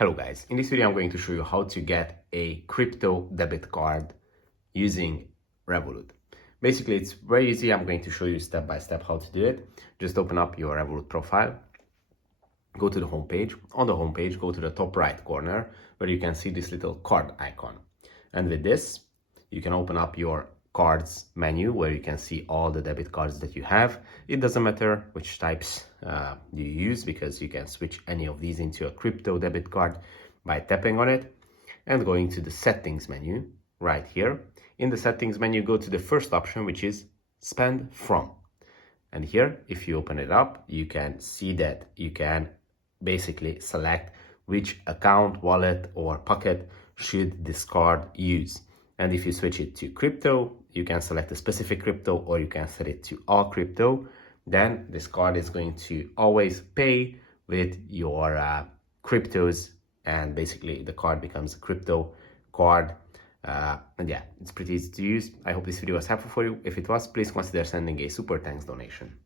Hello guys, in this video I'm going to show you how to get a crypto debit card using Revolut. Basically it's very easy. I'm going to show you step by step how to do it. Just open up your Revolut profile, go to the home page. On the home page, go to the top right corner where you can see this little card icon. And with this, you can open up your cards menu where you can see all the debit cards that you have. It doesn't matter which types you use, because you can switch any of these into a crypto debit card by tapping on it and going to the settings menu right here. In the settings menu, go to the first option, which is spend from. And here, if you open it up, you can see that you can basically select which account, wallet or pocket should this card use. And if you switch it to crypto, you can select a specific crypto or you can set it to all crypto. Then this card is going to always pay with your cryptos, and basically the card becomes a crypto card. And yeah, it's pretty easy to use. I hope this video was helpful for you. If it was, please consider sending a super thanks donation.